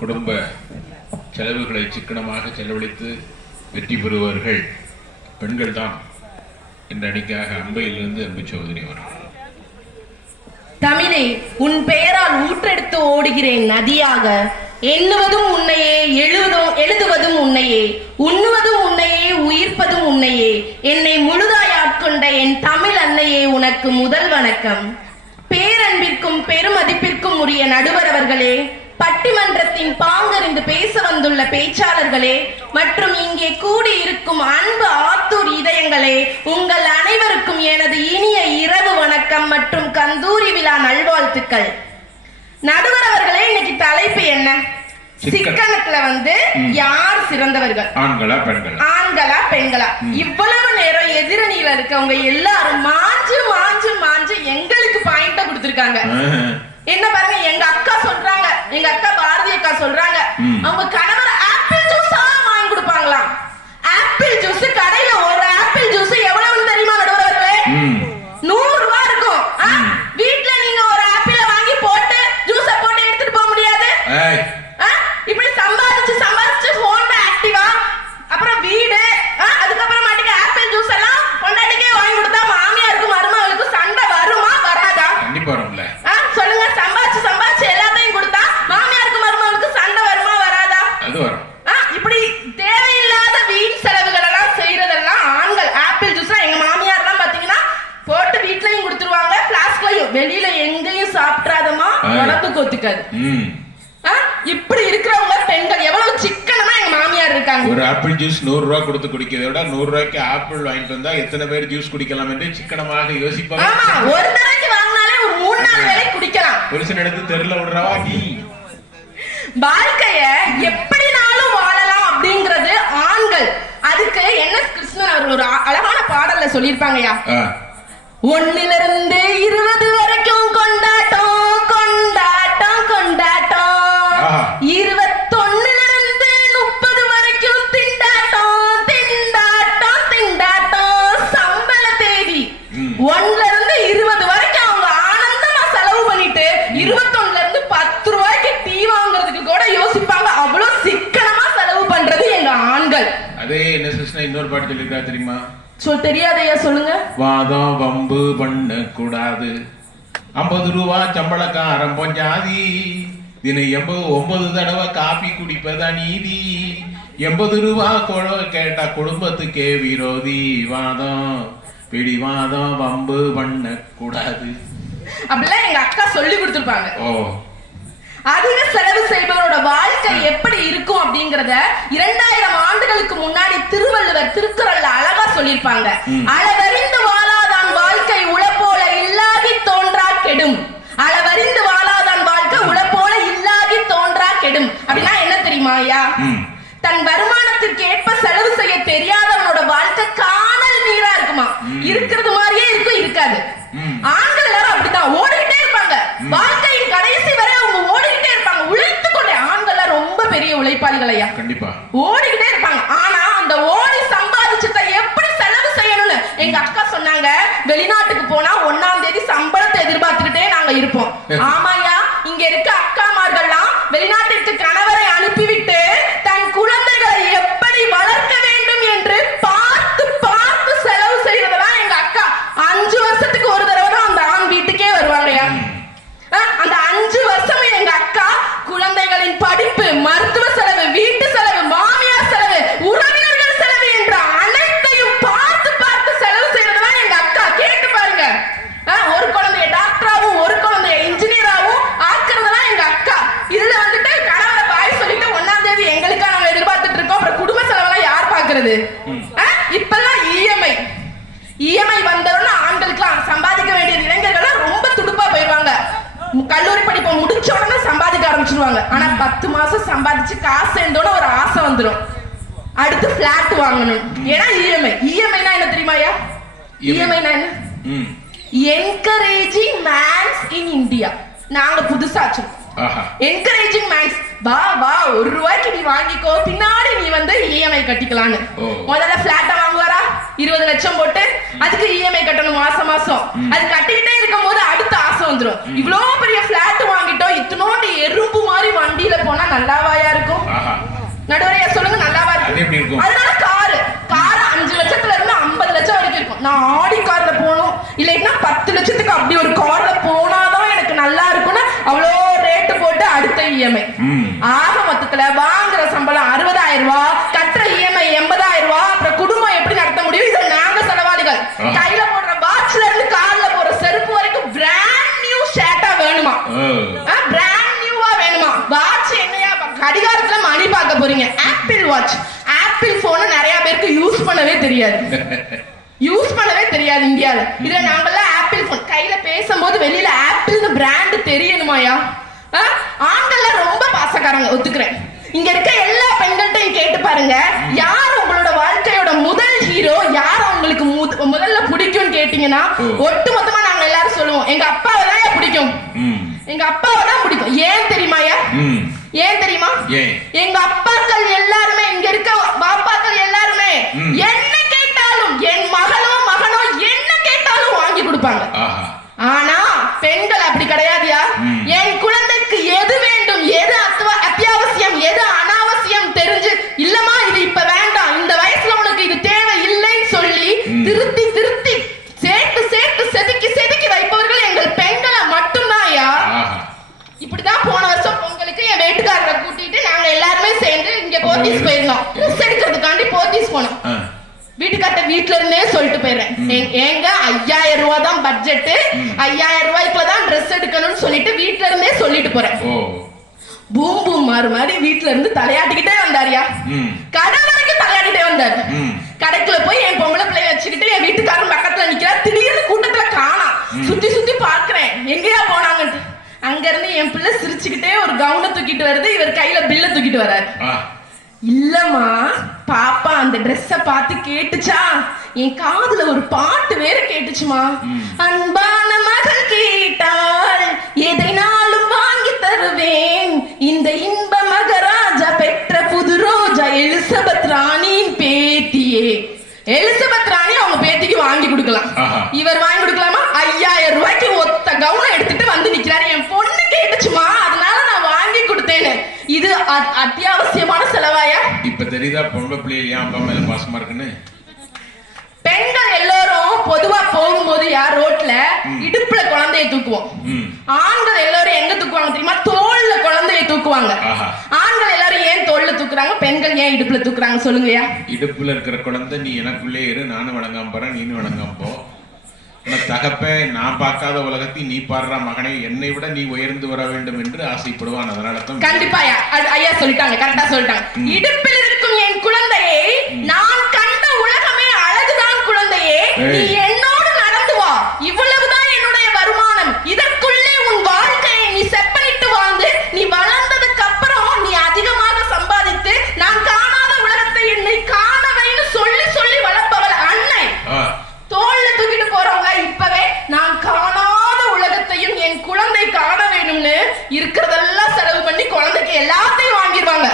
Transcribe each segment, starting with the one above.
குடும்ப செலவுகளை சிக்கனமாக செலவழித்து வெற்றி பெறுவர்கள் பெண்கள் தான் என்ற அணிக்காக அம்பையிலிருந்து அன்பு சகோதரி அவர்கள். தமிழே, உன் பெயரால் ஊற்றெடுத்து ஓடுகிறேன் நதியாக. எண்ணுவதும் உன்னையே, எழுதுவதும் உன்னையே, உண்ணுவதும் உன்னையே, உயிர்ப்பதும் உன்னையே. என்னை முழுதாய் ஆட்கொண்ட என் தமிழ் அன்னையே, உனக்கு முதல் வணக்கம். பேரன்பிற்கும் பெருமதிப்பிற்கும் உரிய நடுவர் அவர்களே, பட்டிமன்றத்தின் பாங்கறிந்து பேச வந்துள்ள பேச்சாளர்களே மற்றும் இங்கே கூடி இருக்கும் அன்பு ஆத்தூர் இதயங்களே, உங்கள் அனைவருக்கும் எனது இனிய இரவு வணக்கம் மற்றும் கந்தூரி விழா நல்வாழ்த்துக்கள். நடுவர் அவர்களே, இன்னைக்கு தலைப்பு என்ன? சிக்கனத்துல யார் சிறந்தவர்கள், ஆண்களா பெண்களா? ஆண்களா பெண்களா? இவ்வளவு நேரம் எதிரணியில இருக்கவங்க எல்லாரும் மாஞ்சு மாஞ்சு மாஞ்சு எங்களுக்கு பாயிண்ட கொடுத்திருக்காங்க. என்ன பாருங்க, எங்க அக்கா சொல்றாங்க, எங்க அக்கா பாரதி அக்கா சொல்றாங்க, அவங்க கணவர் ஆப்பிள் ஜூஸ் வாங்கி கொடுப்பாங்களாம். ஆப்பிள் ஜூஸ் கடையில ஒரு ஆப்பிள் ஜூஸ் எவ்வளவுன்னு தெரியுமா நடுவர்களே? 100 ரூபாய் இருக்கும். வீட்ல நீங்க ஒரு ஆப்பிள வாங்கி போட்டு ஜூஸ போட்டு எடுத்துட்டு போக முடியாது. இப்படி சம்பாதிச்சு சம்பாதிச்சு ஹோண்டா ஆக்டிவா, அப்புறம் வீடு, அதுக்கப்புறம் மாட்டிக்க ஆப்பிள் ஜூஸ் எல்லாம் பொண்டாட்டிக்கே வாங்கி கொடுத்தா மாமியாருக்கும் மருமகளுக்கும் சண்டை வருமா வராதா? கண்டிப்பா வரும்ல. சொல்லுங்க, சம்பாதிச்சு சம்பாதிச்சு எல்லாத்தையும் கொடுத்தா மாமியாருக்கு மருமகளுக்கு சண்டை வருமா வராதா? அது வரும். இப்படி தேவையில்லாத வீண் செலவுகள் எல்லாம் செய்யறதெல்லாம் ஆண்கள். ஆப்பிள் ஜூஸ் எங்க மாமியார் எல்லாம் பாத்தீங்கன்னா போட்டு வீட்லயும் கொடுத்துருவாங்க, பிளாஸ்க்லயும். வெளியில எங்கேயும் சாப்பிட்றாதமா, உடம்புக்கு ஒத்துக்காது. இப்படி இருக்கிறவங்க பெண்கள் எவ்வளவு சிக்கனமா எங்க மாமியார் இருக்காங்க. ஒரு ஆப்பிள் ஜூஸ் 100 ரூபாய் கொடுத்து குடிக்கிறதை விட 100 ரூபாய்க்கு ஆப்பிள் வாங்கிட்டு வந்தா எத்தனை பேர் ஜூஸ் குடிக்கலாம் என்று சிக்கனமாக யோசிப்பாங்க. ஒரு தடவைக்கு வாங்கினாலே ஒரு 3-4 வேளை குடிக்கலாம். ஒரு சில இடத்து தெருல விடுறவா நீ. வாழ்க்கைய எப்படினாலும் வாழலாம் அப்படிங்கிறது ஆண்கள். அதுக்கு என்ன கிருஷ்ணன் அவர் ஒரு அழகான பாடல்ல சொல்லியிருப்பாங்கயா, 1லிருந்து 20 வரைக்கும் கொண்டாட்டம் கொண்டாட்டம் கொண்டாட்டம், 21லிருந்து 30 வரைக்கும் திண்டாட்டம் திண்டாட்டம் திண்டாட்டம். சம்பள தேதி 1லிருந்து 20 வரைக்கும் அவங்க ஆனந்தமா செலவு பண்ணிட்டு 21லிருந்து 10 ரூபாய்க்கு டீ வாங்குறதுக்கு கூட யோசிப்பாங்க. அவ்வளவு சிக்கனமா செலவு பண்றது எங்க ஆண்கள். அதே என்ன கிருஷ்ணா இன்னொரு பாட்டு சொல்லிருக்கா தெரியுமா? தெரியாதையா, சொல்லுங்க. வாதம் வம்பு பண்ண கூடாது, 50 ரூபாய் சம்பளக்காரன் பொஞ்சாதி, தினம் 89 தடவை காப்பி குடிப்பதா நீதி, 80 ரூபாய் கேட்டா குடும்பத்துக்கே விரோதி, வாதம் பிடிவாதம் வம்பு பண்ண கூடாது அப்படிலாம் எங்க அக்கா சொல்லி கொடுத்திருப்பாங்க. அதிக செலவு செய்பவரோட வாழ்க்கை எப்படி இருக்கும் அப்படிங்கறத 2000 ஆண்டுகளுக்கு முன்னாடி திருவள்ளுவர் திருக்குறள்ல அழகா சொல்லியிருப்பாங்க. அளவறிந்து வாழாதான் வாழ்க்கை உளப்போல இல்லாகி தோன்றா கெடும். அளவறிந்து வாழாதான் வாழ்க்கை உளப்போல இல்லாகி தோன்றா கெடும் அப்படின்னா என்ன தெரியுமா ஐயா? தன் வருமானத்திற்கு ஏற்ப செலவு செய்ய தெரியாதவனோட வாழ்க்கை காணல் நீரா இருக்குமா. இருக்கிறது மாதிரியே இருக்கும், இருக்காது. ஆண்கள் எல்லாரும் அப்படிதான் ஓடிக்கிட்டே இருப்பாங்க. வாழ்க்கையின் கடைசி வரை அவங்க ஓடிக்கிட்டே இருப்பாங்க, உழைத்து கொண்டே. ஆண்கள் ரொம்ப பெரிய உழைப்பாளிகள் ஐயா, கண்டிப்பா ஓடிக்கிட்டே இருப்பாங்க. ஆனா அந்த ஓடி சம்பாதிச்சதை எப்படி செலவு செய்யணும்னு எங்க அக்கா சொன்னாங்க. வெளிநாட்டுக்கு போனா 1ஆம் தேதி சம்பளத்தை எதிர்பார்த்துக்கிட்டே நாங்க இருப்போம். ஆமாயா, இங்க இருக்க அக்காமார்கள்லாம் வெளிநாட்டிற்கு கணவரை அனுப்பிவிட்டு தன் குழந்தைகளை எப்படி வளர்க்க வேண்டும் என்று பார்த்து பார்த்து செலவு செய்யறதெல்லாம் எங்க அக்கா 5 வருஷத்துக்கு ஒரு தடவை தான் அந்த ஆண் வீட்டுக்கே வருவாங்கயா. அந்த 5 வருஷமும் எங்க அக்கா குழந்தைகளின் படிப்பு, மருத்துவ செலவு, வீட்டு செலவு, மாமியார் செலவு, உறவினர்கள் செலவு என்ற அனைத்தையும் பார்த்து பார்த்து செலவு செய்யறதுதான் எங்க அக்கா. கேட்டு பாருங்க, ஒரு குழந்தைய டாக்டராவும் ஒரு குழந்தைய இன்ஜினியராவும் ஆக்குறதெல்லாம் எங்க அக்கா. இதுல கணவரை பாய் சொல்லிட்டு 1ஆம் தேதி எங்களுக்கா நாங்க எதிர்பார்த்துட்டு இருக்கோம். அப்புறம் குடும்ப செலவெல்லாம் யார் பாக்குறது? இப்பெல்லாம் இஎம்ஐ வந்தோம்னா ஆண்களுக்குலாம் சம்பாதிக்க வேண்டிய இளைஞர்கள் ரொம்ப துடுப்பா போயிடுவாங்க. கல்லூரி படிப்பை முடிச்ச உடனே சம்பாதிக்க ஆரம்பிச்சிருவாங்க. ஆனா 10 மாசம் சம்பாதிச்சு காசு சேர்ந்தோட ஒரு ஆசை வந்துடும், அடுத்து பிளாட் வாங்கணும். ஏன்னா இஎம்ஐனா என்ன தெரியுமாயா? இஎம்ஐனா என்ன? Encouraging men's in India. நாங்க புதுசா வச்சிருக்கோம் என்கரேஜிங் மேன்ஸ். வா வா, 1 ரூபாய்க்கு நீ வாங்கிக்கோ, பின்னாடி நீ இஎம்ஐ கட்டிக்கலான்னு. முதல்ல பிளாட்ட வாங்குவாரா 20 லட்சம் போட்டு, அதுக்கு இஎம்ஐ கட்டணும் மாசம் மாசம். அது கட்டிக்கிட்டே இருக்கும் போது அடுத்த ஆசை வந்துடும். இவ்வளவு பெரிய பிளாட் வாங்கிட்டோம், இத்தனோண்டு எறும்பு மாதிரி வண்டியில போனா நல்லாவாயா இருக்கும்? ஆஹா. நடுவரையா சொல்லுங்க, நல்லாவா அது எப்படி இருக்கும்? இருக்கும்? அதனால கார் 5 லட்சத்துல இருந்து 50 லட்சம் வரைக்கும் இருக்கும். நான் ஆடி கார்ல போகணும், இல்லைன்னா 10 லட்சத்துக்கு அப்படி ஒரு கார்ல போனாதான் எனக்கு நல்லா இருக்கும்னு அவ்வளோ ரேட்டு போட்டு அடுத்த இஎம்ஐ. ஆக மொத்தத்துல வாங்குற சம்பளம் 60,000 ரூபாய், கட்டுற இஎம்ஐ 80,000 ரூபாய். அப்புறம் குடும்பம் எப்படி நடத்த முடியும்? இதை நாங்க செலவாளிகள். கையில போடுற வாட்ச்ல இருந்து கார்ல போற செருப்பு வரைக்கும் பிராண்ட் நியூ ஷர்ட்டா வேணுமா? பிராண்ட் நியூவா வேணுமா? வாட்ச் என்னையா கடிகாரத்துல மணி பார்க்க போறீங்க? ஆப்பிள் வாட்ச், ஆப்பிள் போன் நிறைய பேருக்கு யூஸ் பண்ணவே தெரியாது. இந்தியால. இதுல நாங்கெல்லாம் ஆப்பிள் போன் கையில பேசும்போது வெளியில ஆப்பிள் பிராண்ட் தெரியணுமாயா? ஆண்கள் ரொம்ப பாசக்காரங்க, ஒத்துக்கிறேன். இங்க இருக்க எல்லா பெண்கள்ட்டையும் கேட்டு பாருங்க, யார் உங்களோட வாழ்க்கையோட முதல் ஹீரோ, யார் உங்களுக்கு முதல்ல பிடிக்கும் கேட்டீங்கன்னா ஒட்டு மொத்தமா நாங்க எல்லாரும் சொல்லுவோம் எங்க அப்பாவை தான் பிடிக்கும். எங்க அப்பாவை தான் பிடிக்கும். ஏன் தெரியுமாயா? ஏன் தெரியுமா? எங்க அப்பாக்கள் எல்லாருமே, இங்க இருக்க பாப்பாக்கள் எல்லாருமே என்ன கேட்டாலும், என் மகளோ மகனோ என்ன கேட்டாலும் வாங்கி கொடுப்பாங்க. ஆனா பெண்கள் அப்படி கிடையாதுயா. என் குழந்தைக்கு எது வேண்டும், எது அத்தியாவசியம், எது அனாவசியம் தெரிஞ்சு, இல்லமா இது இப்ப வேண்டாம், இந்த வயசுல உனக்கு இது தேவை இல்லைன்னு சொல்லி திருத்தி திருத்தி சேர்த்து சேர்த்து செதுக்கி வைப்பவர்கள் எங்கள் பெண்களை மட்டும்தான்யா. இப்படிதான் போன வருஷம் பொங்கலுக்கு என் வீட்டுக்காரரை கூட்டிட்டு நாங்க எல்லாருமே சேர்ந்து இங்க போத்தீஸ் போயிருந்தோம். ட்ரெஸ் எடுக்கிறதுக்காண்டி போத்தீஸ் போனோம். வீட்டுக்கார்ட்ட வீட்டுல இருந்தே சொல்லிட்டு போயிடுறேன், ஏங்க 5000 ரூபாய் தான் பட்ஜெட், 5000 ரூபாய்க்குள்ளதான் ட்ரெஸ் எடுக்கணும்னு சொல்லிட்டு வீட்டுல இருந்தே சொல்லிட்டு போறேன். பூம் பூம் மாறு மாதிரி வீட்டுல இருந்து தலையாட்டிக்கிட்டே வந்தாரியா. கடை வரைக்கும் தலையாட்டிட்டே வந்தாரு. கடைக்குள்ள போய் என் பொம்பளை பிள்ளைய வச்சுக்கிட்டு என் வீட்டுக்காரன் பக்கத்துல நிக்கிறா. திடீர்னு கூட்டத்துல காணா. சுத்தி சுத்தி பாக்குறேன் எங்கேயா போனாங்கன்ட்டு. அங்க இருந்து என் பிள்ளை சிரிச்சுக்கிட்டே ஒரு கவுனை தூக்கிட்டு வருது, இவர் கையில பில்ல தூக்கிட்டு வர்றாரு. இல்லம்மா பாப்பா அந்த ட்ரெஸ்ஸ பார்த்து கேட்டுச்சா, என் காதுல ஒரு பாட்டு வேற கேட்டுச்சுமா. அன்பான மகள் கேட்டாள், எதைனாலும் வாங்கி தருவேன், இந்த இன்ப மகராஜா பெற்ற புது ரோஜா எலிசபெத் ராணியின் பேத்தியே. எலிசபெத் ராணி அவங்க பேத்திக்கு வாங்கி கொடுக்கலாம், இவர் வாங்கி கொடுக்கலாமா? 5000 ரூபாய்க்கு ஒத்த கவுனை எடுத்துட்டு வந்து நிக்கிறாரு. என் பொண்ணு கேட்டுச்சுமா, அதனால நான் வாங்கி கொடுத்தேன்னு. இது அத்தியாவசியமான செலவாயா? இப்ப தெரியுதா பொம்பளை பிள்ளைகள் ஏன் அப்பா மேல பாசமா இருக்குன்னு? பெண்கள் எல்லாரும் பொதுவா போகும்போது யார் ரோட்ல இடுப்புல குழந்தைய தூக்குவோம். ஆண்கள் எல்லாரும் எங்க தூக்குவாங்க தெரியுமா? தோல்ல குழந்தைய தூக்குவாங்க. ஆண்கள் எல்லாரும் ஏன் தோல்ல தூக்குறாங்க, பெண்கள் ஏன் இடுப்புல தூக்குறாங்க சொல்லுங்கயா? இடுப்புல இருக்கிற குழந்தை நீ எனக்குள்ளே இரு, நானும் வணங்காம போறேன், நீனும் வணங்காம போ. தகப்ப நான் பார்க்காத உலகத்தை நீ பாடுற மகனை, என்னை விட நீ உயர்ந்து வர வேண்டும் என்று ஆசைப்படுவான். அதனால தான் கண்டிப்பா ஐயா சொல்லிட்டாங்க, கரெக்டா சொல்லிட்டாங்க. இடுப்பில் இருக்கும் என் குழந்தையை, நான் கண்ட உலகமே அழகுதான் குழந்தையே, நீ என்னோடு நடந்து வா, இவ்வளவுதான் என்னுடைய வருமானம், இதற்குள்ளே உன் வாழ்க்கையை நீ செப்பனிட்டு வாழ்ந்து, நீ வளர்ந்ததுக்கு அப்புறம் நீ அதிகமாக சம்பாதித்து நான் காணாத உலகத்தை என்னை காணவைன்னு சொல்லி சொல்லி வளர்ப்பவள் அன்னை. தோல்ல தூக்கிட்டு போறவங்க இப்பவே நான் காணாத உலகத்தையும் என் குழந்தை காண வேணும்னு இருக்கிறதெல்லாம் செலவு பண்ணி குழந்தைக்கு எல்லாத்தையும் வாங்கிடுவாங்க.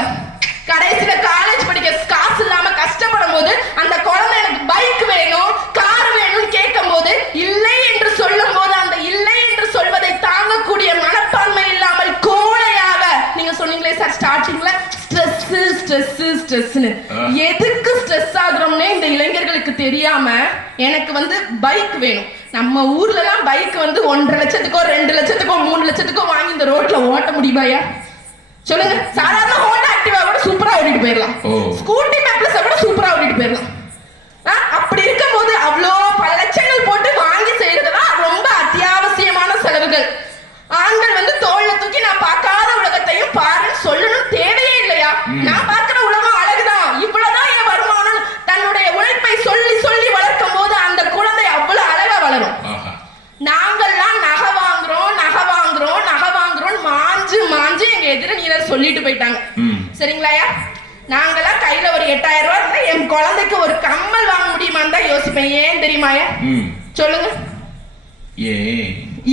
கடைசியில காலேஜ் படிக்க காசு இல்லாம கஷ்டப்படும் போது அந்த குழந்தை எனக்கு பைக் வேணும், கார் வேணும்னு கேட்கும் போது இல்லை என்று சொல்லும் போது அந்த இல்லை என்று சொல்வதை தாங்கக்கூடிய மனப்பான்மை இல்லாமல் கோழையாக, நீங்க சொன்னீங்களே சார் ஸ்டார்டிங்ல ஸ்ட்ரெஸ்னு, எதுக்கு ஸ்ட்ரெஸ் ஆகுறோம்னே இந்த இளைஞர்களுக்கு தெரியாம எனக்கு பைக் வேணும். நம்ம ஊர்ல எல்லாம் பைக் 1.5 லட்சத்துக்கோ 2 லட்சத்துக்கோ 3 லட்சத்துக்கோ வாங்கி இந்த ரோட்ல ஓட்ட முடியுமாயா சொல்லுங்க? சாதாரண ஹோண்டா ஆக்டிவா கூட சூப்பரா ஓட்டிட்டு போயிடலாம், ஸ்கூட்டி பெப்ளஸ கூட சூப்பரா ஓட்டிட்டு போயிடலாம். அப்படி இருக்கும் போது அவ்வளோ பல லட்சங்கள் போட்டு வாங்கி செய்யறதுதான் ரொம்ப அத்தியாவசியமான செலவுகள். ஆண்கள் தோல்ல தூக்கி நான் பார்க்காத உலகத்தையும் பாருன்னு சொல்லணும் தேவையே இல்லையா? நான் பார்க்கிற உலகம் அழகுதான், இவ்வளவுதான் என் வருமானம், தன்னுடைய உழைப்பை சொல்லி சொல்லி வளர்க்கும் போது அந்த குழந்தை அவ்வளவு அழகா வளரும். நாங்கள்லாம் நகை வாங்குறோம் மாஞ்சு மாஞ்சு எங்க எதிரணியினர் சொல்லிட்டு போயிட்டாங்க. சரிங்களாயா? நாங்கெல்லாம் கையில ஒரு 8000 ரூபாய் இருந்தா என் குழந்தைக்கு ஒரு கம்மல் வாங்க முடியுமான்னு தான் யோசிப்பேன். ஏன் தெரியுமாயா? சொல்லுங்க.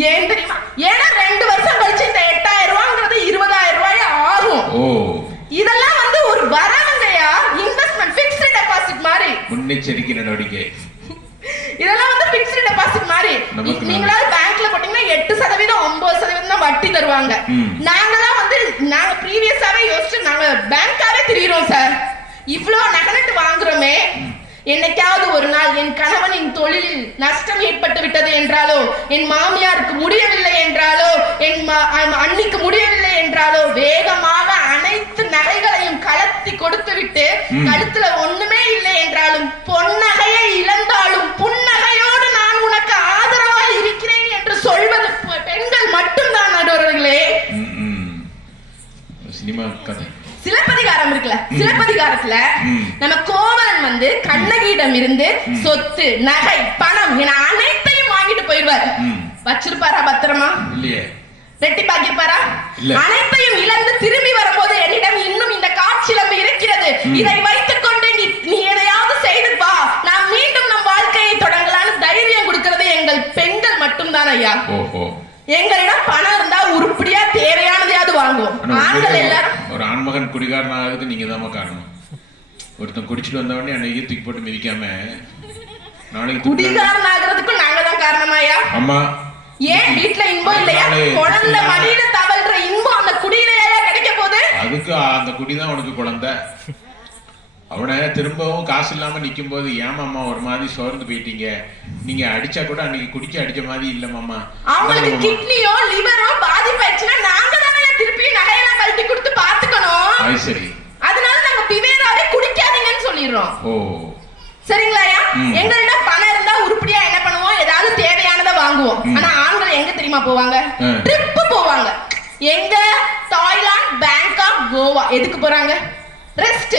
ஏன் தெரியுமா? ஏன்னா 2 வருஷம் கழிச்சு இந்த 8000 ரூபாங்கிறது 20,000 ரூபாய் ஆகும். இதெல்லாம் ஒரு வரவுங்கயா, இன்வெஸ்ட்மெண்ட், ஃபிக்ஸ்டு டெபாசிட் மாதிரி, முன்னெச்சரிக்கை நடவடிக்கை. இதெல்லாம் ஃபிக்ஸ்டு டெபாசிட் மாதிரி. நீங்களாவது பேங்க்ல போட்டீங்கன்னா 8% 9% தான் வட்டி தருவாங்க. நாங்கெல்லாம் நாங்க ப்ரீவியஸாவே யோசிச்சு நாங்க பேங்காவே திரியிறோம் சார். இவ்ளோ நகலட்டு வாங்குறோமே, என்னைக்காவது ஒரு நாள் என் கணவனின் தொழிலில் நஷ்டம் ஏற்பட்டு விட்டது என்றாலோ, என் மாமியாருக்கு முடியவில்லை என்றாலோ, என் அண்ணிக்கு முடியவில்லை என்றாலோ, வேகமாக அனைத்து நகைகளையும் கலத்தி கொடுத்து விட்டு கழுத்துல ஒண்ணுமே இல்லை என்றாலும் பொன்னகையை இழந்தாலும் புன்னகையோடு நான் உனக்கு ஆதரவாக இருக்கிறேன் என்று சொல்வது பெண்கள் மட்டும்தான் நடுவர்களே. சினிமா கதை சிலப்பதிகாரம் இருக்குல்ல, சிலப்பதிகாரத்துல நம்ம கோவலன் வந்து கண்ணகியிடம் இருந்து சொத்து நகை பணம் என அனைத்தையும் வாங்கிட்டு போயிடுவார். வச்சிருப்பாரா பத்திரமா? இல்லையே. ரெட்டிப்பாக்கிருப்பாரா? அனைத்தையும் இழந்து திரும்பி வரும்போது என்னிடம் இன்னும் இந்த காட்சிலம் இருக்கிறது, இதை வைத்துக் கொண்டு நீ எதையாவது செய்து வா, நான் மீண்டும் நம் வாழ்க்கையை தொடங்கலான்னு தைரியம் கொடுக்கிறது எங்கள் பெண்கள் மட்டும்தான் ஐயா. எங்களிடம் பணம் இருந்தா உருப்படியா தேவையானதையாவது வாங்குவோம். ஆண்கள் எல்லாரும் ஒரு ஆண்மகன் குடிகாரன் ஆகுது நீங்க தான் காரணம். ஒருத்தன் குடிச்சிட்டு வந்த உடனே அன்னைக்கு தூக்கி போட்டு மிதிக்காம நாளைக்கு குடிகாரன் ஆகிறதுக்கும் நாங்க தான் காரணமாயா? அம்மா ஏன் வீட்டுல இன்பம் இல்லையா? குழந்தை மடியில தவழ்ற இன்பம் அந்த குடியிலேயே கிடைக்க போகுது. அதுக்கு அந்த குடிதான் உனக்கு குழந்தை. அவனை திரும்பவும் காசு இல்லாம நிக்கும் போது ஏமாம்மா ஒரு மாதிரி சோர்ந்து போயிட்டீங்க, நீங்க அடிச்சா கூட அன்னைக்கு குடிக்க அடிச்ச மாதிரி இல்ல மாமா. அவங்களுக்கு கிட்னியோ லிவரோ பாதிப்பாயிடுச்சுன்னா நாங்க தானே திருப்பி நகையெல்லாம் கழட்டி கொடுத்து பாத்துக்கணும். அது சரி. அதனால நாங்க பிவேராவே குடிக்காதீங்கன்னு சொல்லிடுறோம். ஓ சரிங்களாயா? எங்களிடம் பணம் இருந்தா உருப்படியா என்ன பண்ணுவோம், ஏதாவது தேவையானதை வாங்குவோம். ஆனா ஆண்கள் எங்க தெரியுமா போவாங்க? ட்ரிப் போவாங்க. எங்க? Thailand, Bangkok, Goa. எதுக்கு போறாங்க? ரெஸ்ட்.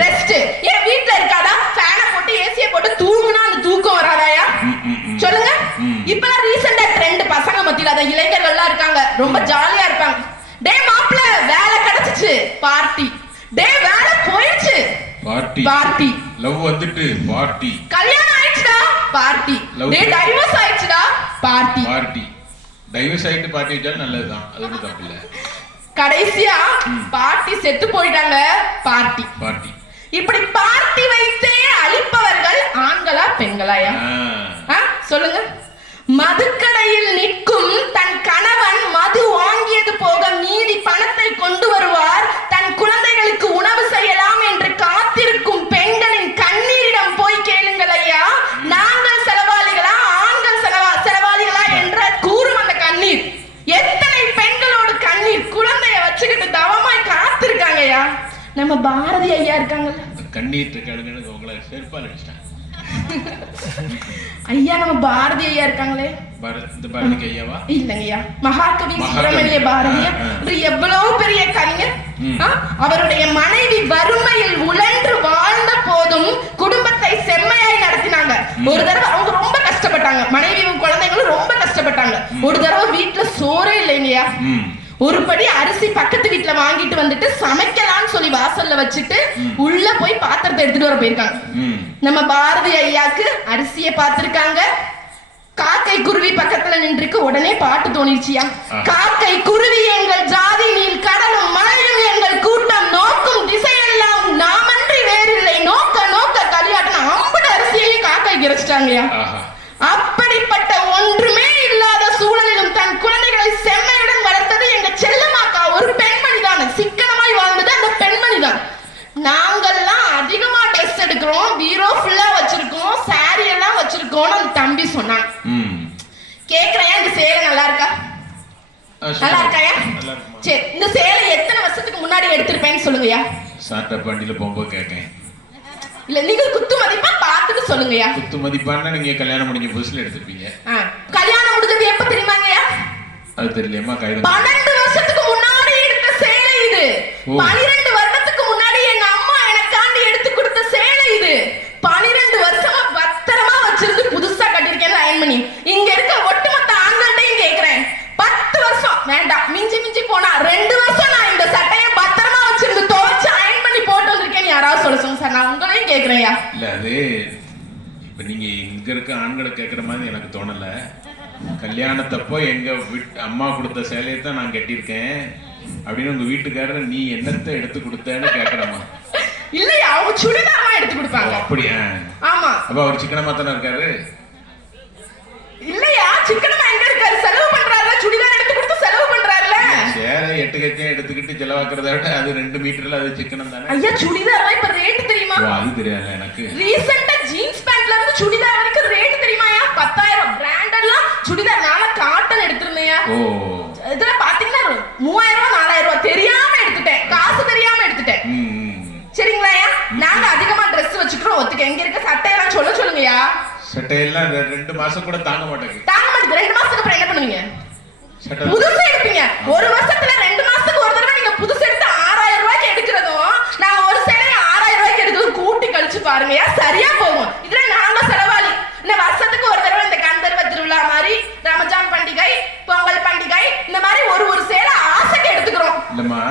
ரெஸ்ட். ஏன் வீட்ல இருக்காதா? ஃபேனை போட்டு ஏசியை போட்டு தூங்குனா அந்த தூக்கம் வராதாயா? சொல்லுங்க. இப்பலாம் ரீசெண்டா ட்ரெண்ட் பசங்க மத்தியில அத இளைஞர்கள்லாம் இருக்காங்க, ரொம்ப ஜாலியா இருப்பாங்க. டே மாப்ள வேலை கிடைச்சிச்சு, பார்ட்டி. டே வேலை போயிடுச்சு, பார்ட்டி. பார்ட்டி. லவ் வந்துட்டு பார்ட்டி. கல்யாணம் ஆயிடுச்சுடா, பார்ட்டி. டே டைவர்ஸ் ஆயிடுச்சுடா, பார்ட்டி. பார்ட்டி. டைவர்ஸ் ஆயிட்டு பார்ட்டி வச்சாலும் நல்லதுதான், அது ஒன்றும் தப்பு இல்லை. கடைசியா பார்ட்டி செத்து போயிட்டாங்க, பார்ட்டி. பார்ட்டி. இப்படி பார்ட்டி வைத்தே அழிப்பவர்கள் ஆண்களா பெண்களாயா? சொல்லுங்க. மதுக்கடையில் நிற்கும் தன் கணவன் மது வாங்கியது போக மீதி பணத்தை கொண்டு வருவார், தன் குழந்தைகளுக்கு உணவு செய்யலாம் என்று காத்திருக்கும் பெண்களின் கண்ணீரிடம் போய் கேளுங்கள் ஐயா, நாங்கள் செலவாளிகளா ஆண்கள் செலவாளிகளா என்ற கூறும் அந்த கண்ணீர். எத்தனை பெண்களோட கண்ணீர் குழந்தைய வச்சுக்கிட்டு தவமாய் காத்திருக்காங்கய்யா. நம்ம பாரதி ஐயா இருக்காங்கல்ல, கண்ணீர் கேளுங்கன்னு உங்களை செருப்பால் அடிச்சிட்டாங்க ஐயா. நம்ம பாரதி ஐயா இருக்காங்களே, இந்த பாரதி ஐயாவா? இல்லங்கய்யா, மகாகவி சுப்பிரமணிய பாரதியார் எவ்வளவு பெரிய கவிஞர். அவருடைய மனைவி வறுமையில் உழன்று வாழ்ந்த போதும் குடும்பத்தை செம்மையாய் நடத்தினாங்க. ஒரு தடவை அவங்க ரொம்ப கஷ்டப்பட்டாங்க, மனைவியும் குழந்தைகளும் ரொம்ப கஷ்டப்பட்டாங்க. ஒரு தடவை வீட்டுல சோறே இல்லைங்கய்யா, ஒரு படி அரிசி பக்கத்து வீட்டுல வாங்கிட்டு வந்துட்டு சமைக்கலாம்னு சொல்லி வாசல்ல வச்சுட்டு உள்ள போய் பாத்திரத்தை எடுத்துட்டு வர போயிருக்காங்க. நம்ம பாரதி ஐயாக்கு அரிசிய பார்த்திருக்காங்க, காக்கை குருவி பக்கத்துல நின்றுக்கு. உடனே பாட்டு தோணிருச்சியா, காக்கை குருவி எங்கள் ஜாதி நீல் கடலும் மழையும் எங்கள் கூட்டம் நோக்கும் திசையெல்லாம் நாமன்றி வேறில்லை நோக்க நோக்க களியாட்டம். அம்பது அரிசியையும் காக்கை கிடைச்சிட்டாங்கயா. அப்படிப்பட்ட ஒன்றுமே இல்லாத சூழலிலும் தன் குழந்தைகளை செம்மையுடன் வளர்த்தது எங்க செல்லமாக்கா, ஒரு பெண்மணி தான். சிக்கனமாய் வாழ்ந்தது அந்த பெண்மணி தான். நாங்கெல்லாம் அதிகமா ட்ரெஸ் எடுக்கிறோம், பீரோ ஃபுல்லா வச்சிருக்கோம், சாரி எல்லாம் வச்சிருக்கோம்னு அந்த தம்பி சொன்னான். கேக்குறையா, இந்த சேலை நல்லா இருக்கா? நல்லா இருக்காயா? சரி, இந்த சேலை எத்தனை வருஷத்துக்கு முன்னாடி எடுத்திருப்பேன்னு சொல்லுங்கயா. சாட்டை பாண்டியில போகும்போது கேட்கேன். இல்ல நீங்க குத்து மதிப்பா பார்த்துட்டு சொல்லுங்கயா. குத்து மதிப்பான்னா நீங்க கல்யாணம் முடிஞ்ச புதுசுல எடுத்துப்பீங்க. கல்யாணம் முடிஞ்சது எப்ப தெரியுமாங்கயா? அது தெரியலையம்மா. 12 வருஷத்துக்கு முன்னாடி எடுத்த சேலை இது. 12 வருடத்துக்கு முன்னாடி எங்க அம்மா எனக்காண்டி எடுத்து கொடுத்த சேலை இது. 12 வருஷமா பத்திரமா வச்சிருந்து புதுசா கட்டிருக்கேன் அயன் பண்ணி. இங்க இருக்க ஒட்டுமொத்த ஆண்கள்டையும் கேக்குறேன், 10 வருஷம் வேண்டாம், மிஞ்சி மிஞ்சி போனா 2 வருஷம் நான் இந்த சட்டையை பத்திரமா வச்சிருந்து துவைச்சு அயன் பண்ணி போட்டு வந்திருக்கேன்னு யாராவது சொல்லுங்க சார். நான் உங்களையும் கேக்குறேன்யா. இல்ல அது இப்ப நீங்க இங்க இருக்க ஆண்களை கேக்குற மாதிரி எனக்கு தோணல. கல்யாணத்தப்போ எங்க அம்மா கொடுத்த சேலையை தான் நான் கட்டியிருக்கேன் அப்படின்னு உங்க வீட்டுக்காரர் நீ என்னத்தை எடுத்து கொடுத்தேன்னு கேக்குறமா? இல்லையா, அவங்க சுடிதாரமா எடுத்து கொடுப்பாங்க. அப்படியா? ஆமா. அப்ப அவர் சிக்கனமா தானே இருக்காரு? இல்லையா, சிக்கனமா எங்க இருக்காரு? செலவு பண்றாருல, சுடிதார் எடுத்து கொடுத்து செலவு பண்றாருல. சேலை 8 ரேட்டு கட்சியும் எடுத்துக்கிட்டு செலவாக்குறத விட அது 2 மீட்டர்ல அது சிக்கனம் தானே. ஐயா சுடிதார் இப்ப ரேட் தெரியுமா? அது தெரியாது எனக்கு. ரீசெண்டா ஜீன்ஸ் பேண்ட்ல இருந்து சுடிதார் வரைக்கும் ரேட் தெரியுமாயா? 10,000 பிராண்டட்லாம் சுடிதார். நாள காட்டன் எடுத்துருந்தேயா. ஓ இதுல பாத்தீங்கன்னா 3000 4000 தெரியாம எடுத்துட்டேன். காசு தெரியாம எடுத்துட்டேன். சரிங்களாயா? நாங்க அதிகமா Dress வச்சுக்கிறோம். ஒத்துக்க. எங்க இருக்க சட்டையெல்லாம் சொல்லுங்கயா. சட்டையெல்லாம் 2 மாசம் கூட தாங்க மாட்டேங்குது. 2 மாசத்துக்கு அப்புறம் என்ன பண்ணுவீங்க? சட்டை புதுசு எடுப்பீங்க. ஒரு வருஷத்துல 2 மாசத்துக்கு ஒரு தடவை நீங்க புதுசு எடுத்து 6000 ரூபாய்க்கு எடுக்கிறதும் நான் ஒரு சேலையை 6000 ரூபாய்க்கு எடுக்கிறதும் கூட்டி கழிச்சு பாருங்கயா, சரியா போகும். இதுல நாங்க செலவாளி. இந்த வருஷத்துக்கு ஒரு தடவை இந்த கந்தர்வ திருவிழா மாதிரி, ரமஜான் பண்டிகை, பொங்கல் பண்டிகை, இந்த மாதிரி ஒரு சேலை ஆசைக்கு எடுத்துக்கிறோம். இல்லம்மா,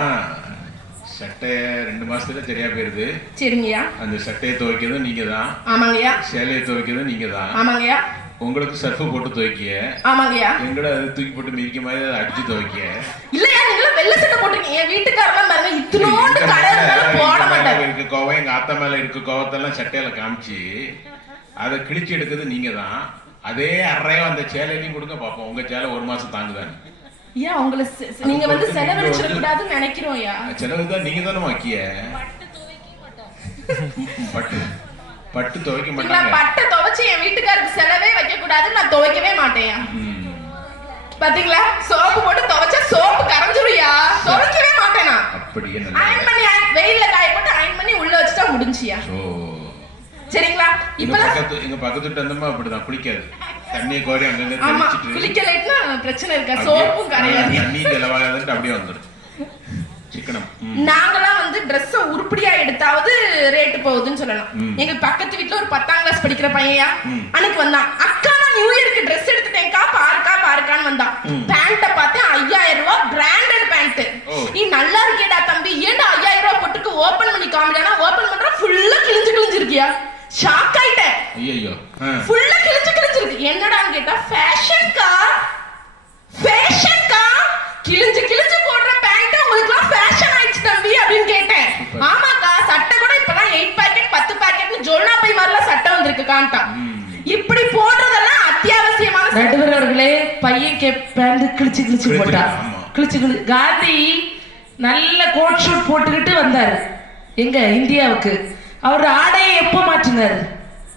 சட்டைய 2 மாசத்துல சரியா போயிருது. சரிங்கய்யா. அந்த சட்டையை துவைக்கிறதும் நீங்க தான். ஆமாங்கய்யா. சேலையை துவைக்கிறதும் நீங்க தான். ஆமாங்கய்யா. உங்களுக்கு சர்ஃப் போட்டு துவைக்கிய. ஆமாங்கய்யா. எங்கட அதை தூக்கி போட்டு மிதிக்க மாதிரி அதை அடிச்சு துவைக்கிய. இல்லையா, நீங்க வெள்ளை சட்டை போட்டுருக்கீங்க. என் வீட்டுக்காரலாம் பாருங்க, இத்தனோண்டு கடை இருந்தாலும் போட மாட்டாங்க. இருக்க கோவம், எங்க ஆத்தா மேல இருக்க கோவத்தெல்லாம் சட்டையில காமிச்சு அதை கிழிச்சு எடுக்கிறது நீங்க தான். அதே 6,000 அந்த சேலையிலையும் கொடுங்க பாப்போம். உங்க சேலை 1 மாசம் தாங்குதான்னு. ஏன் உங்களை நீங்க வந்து செலவழிச்சிட கூடாதுன்னு நினைக்கிறோம். செலவு தான் நீங்க தானே வாக்கிய. பட்டு துவைக்க மாட்டாங்க. பட்டு துவைச்சு என் வீட்டுக்காருக்கு செலவே வைக்க கூடாதுன்னு நான் துவைக்கவே மாட்டேன். பாத்தீங்களா, சோப்பு போட்டு துவைச்சா சோப்பு கரைஞ்சிருயா. துவைக்கவே மாட்டேனா. அப்படியே அயன் பண்ணி வெயில்ல காய போட்டு அயன் பண்ணி உள்ள வச்சுட்டா முடிஞ்சியா. சரிங்களா? இப்பலாம் எங்க பக்கத்து வீட்டு அந்தம்மா அப்படிதான் குளிக்காது. தண்ணியை கோரி அங்கங்க தெளிச்சிட்டு. குளிக்கலைன்னா பிரச்சனை இருக்கா? சோப்பும் கரையாது. தண்ணி செலவாகாதுன்னு அப்படியே வந்துடும். சிக்கனம். நாங்கலாம் வந்து Dress உருப்படியா எடுத்தாவது ரேட் போகுதுன்னு சொல்லலாம். எங்க பக்கத்து வீட்டுல ஒரு 10ஆம் கிளாஸ் படிக்கிற பையன்யா அன்னைக்கு வந்தான். அக்கா நான் நியூ இயருக்கு Dress எடுத்துட்டேன்க்கா, பாருக்கான்னு வந்தான். பேண்ட பார்த்தேன் 5000 ரூபாய், பிராண்டட் பேண்ட். நீ நல்லா இருக்கேடா தம்பி, ஏன்டா 5000 ரூபாய் போட்டுக்கு ஓபன் பண்ணி காமிடானா? ஓபன் பண்ற ஃபுல்லா கிழிஞ்சு இருக்கியா. ஷாக் ஆயிட்டேன். ஐயோ, ஃபுல்லா கிழிஞ்சு இருக்கு. என்னடான்னு கேட்டா ஃபேஷன்க்கா. கிழிஞ்சு போடுற பேண்ட் உங்களுக்குலாம் ஃபேஷன் ஆயிடுச்சு தம்பி அப்படின்னு கேட்டேன். ஆமாக்கா, சட்டை கூட இப்பதான் 8 பாக்கெட் 10 பாக்கெட்னு ஜொல்னா பை மாதிரிலாம் சட்டை வந்திருக்கு காண்டா. இப்படி போடுறதெல்லாம் அத்தியாவசியமான. நடுவர் அவர்களே, பையன் பேண்ட் கிழிச்சு போட்டா. காந்தி நல்ல கோட் ஷூட் போட்டுக்கிட்டு வந்தாரு எங்க இந்தியாவுக்கு. அவர் ஆடையை எப்போ மாற்றினாரு?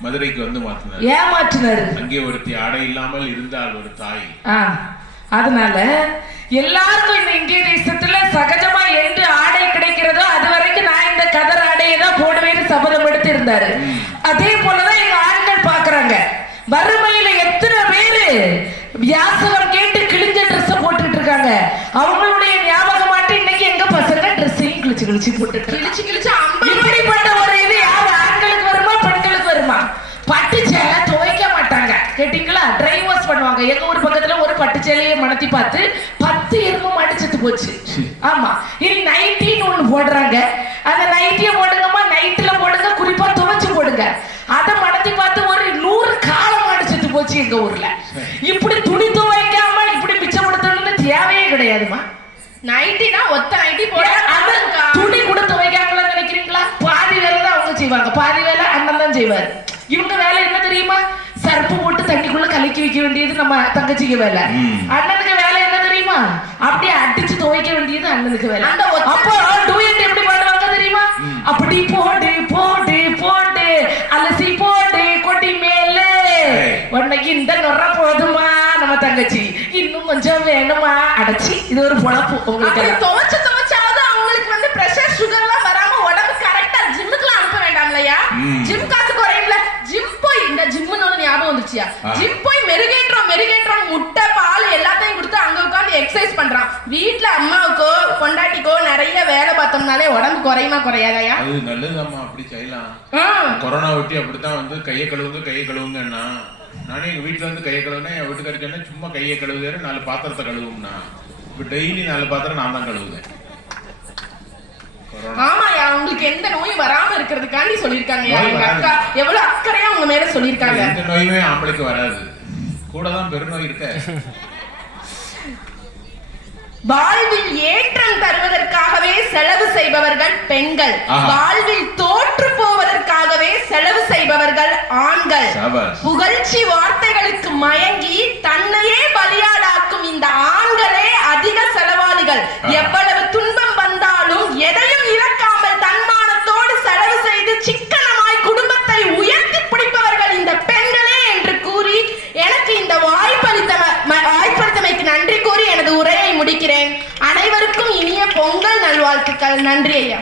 மதுரைக்கு வந்து மாற்றினார். ஏன் மாற்றினாரு? அங்கே ஒருத்தி ஆடை இல்லாமல் இருந்தால் ஒரு தாய். அதனால எல்லாருக்கும் இந்த இந்திய தேசத்துல சகஜமா என்று ஆடை கிடைக்கிறதோ அது வரைக்கும் நான் இந்த கதர் ஆடையை தான் போடுவேன்னு சபதம் எடுத்து இருந்தாரு. அதே போலதான் எங்க ஆண்கள் பாக்குறாங்க. வறுமையில எத்தனை பேரு வியாசகம் கேட்டு கிழிஞ்ச Dress போட்டுட்டு இருக்காங்க. அவங்களுடைய ஞாபகமாட்டு இன்னைக்கு எங்க பசங்க Dress-ஐயும் கிழிச்சு போட்டு இப்படிப்பட்ட ஒரு இது யார் ஆண்களுக்கு வருமா பெண்களுக்கு வருமா? பட்டு சேலை துவைக்க மாட்டாங்க கேட்டீங்களா? ட்ரை வாஷ் பண்ணுவாங்க. எங்க ஊர் பக்கத்துல ஒரு பட்டு சேலையை மணத்தி பார்த்து 10 எறும்பு மாட்டு செத்து போச்சு. ஆமா, இனி நைட்டின்னு ஒண்ணு போடுறாங்க. அந்த நைட்டியை போடுங்கம்மா, நைட்ல போடுங்க, குறிப்பா துவைச்சு போடுங்க. அதை மணத்தி பார்த்து ஒரு 100 காலம் மாட்டு செத்து போச்சு எங்க ஊர்ல. இப்படி துணி துவைக்காம இப்படி மிச்சப்படுத்தணும்னு தேவையே கிடையாதுமா. நைட்டினா ஒத்த நைட்டி போட துணி கூட துவைக்காமலாம் நினைக்கிறீங்களா? பாதி வேலை தான் அவங்க செய்வாங்க, பாதி வேலை அண்ணன் தான் செய்வாரு. இவங்க வேலை என்ன தெரியுமா? சர்ப்பு போட்டு தண்ணிக்குள்ள கலக்கி வைக்க வேண்டியது நம்ம தங்கச்சிக்கு வேலை. அண்ணனுக்கு வேலை என்ன தெரியுமா? அப்படியே அடிச்சு துவைக்க வேண்டியது அண்ணனுக்கு வேலை. அப்போ டூயட் எப்படி பண்ணுவாங்க தெரியுமா? அப்படி போடு போடு போடு அலசி போடு கொட்டி மேல உன்னைக்கு இந்த நொற போதுமா நம்ம தங்கச்சி, இன்னும் கொஞ்சம் வேணுமா? அடைச்சி இது ஒரு பொழப்பு உங்களுக்கு. துவைச்சாவது அவங்களுக்கு வந்து பிரஷர் சுகர்லாம் வராம உடம்பு கரெக்டா ஜிம்முக்குலாம் அனுப்ப வேண்டாம்லையா? ஜிம் காசு குறையும்ல. ஜிம் போய் இந்த ஜிம்னு ஒண்ணு ஞாபகம் வந்துச்சியா? ஜிம் போய் மெருகேற்றோம் முட்டை பால் எல்லாத்தையும் கொடுத்து அங்க உட்காந்து எக்ஸசைஸ் பண்றான். வீட்டுல அம்மாவுக்கோ பொண்டாட்டிக்கோ நிறைய வேலை பார்த்தோம்னாலே உடம்பு குறையாதயா? அது நல்லதுதாம்மா, அப்படி செய்யலாம். கொரோனா ஒட்டி அப்படித்தான் வந்து கையை கழுவுங்கன்னா நானே எங்க வீட்டுல வந்து கையை கழுவுனா என் வீட்டுக்காரர் சொன்னா சும்மா கையை கழுவுதாரு 4 பாத்திரத்தை கழுவும்னா. இப்ப டெய்லி 4 பாத்திரம் நான் தான் கழுவுதேன். ஆமாயா, உங்களுக்கு எந்த நோயும் வராம இருக்கிறதுக்காண்டி சொல்லிருக்காங்க. அக்கா எவ்வளவு அக்கறையா உங்க மேல சொல்லிருக்காங்க. எந்த நோயுமே ஆம்பளைக்கு வராது, கூட தான் பெருநோய் இருக்க. வாழ்வில் ஏற்றம் தருவதற்காகவே செலவு செய்பவர்கள் பெண்கள், வாழ்வில் தோற்று போவதற்காகவே செலவு செய்பவர்கள் ஆண்கள். புகழ்ச்சி வார்த்தைகளுக்கு மயங்கி தன்னையே பலியாடாக்கும் இந்த ஆண்களே அதிக செலவாளிகள். எவ்வளவு துன்பம் வந்தாலும் எதையும் இழக்காமல் தன்மானத்தோடு செலவு செய்து சிக்கனமாய் குடும்பத்தை உயர்த்தி பிடிப்பவர்கள் இந்த பெண்களே என்று கூறி எனக்கு இந்த வாய்ப்பளித்தமைக்கு நன்றி கூறி எனது உரையை முடிக்கிறேன். அனைவருக்கும் இனிய பொங்கல் நல்வாழ்த்துக்கள். நன்றி ஐயா.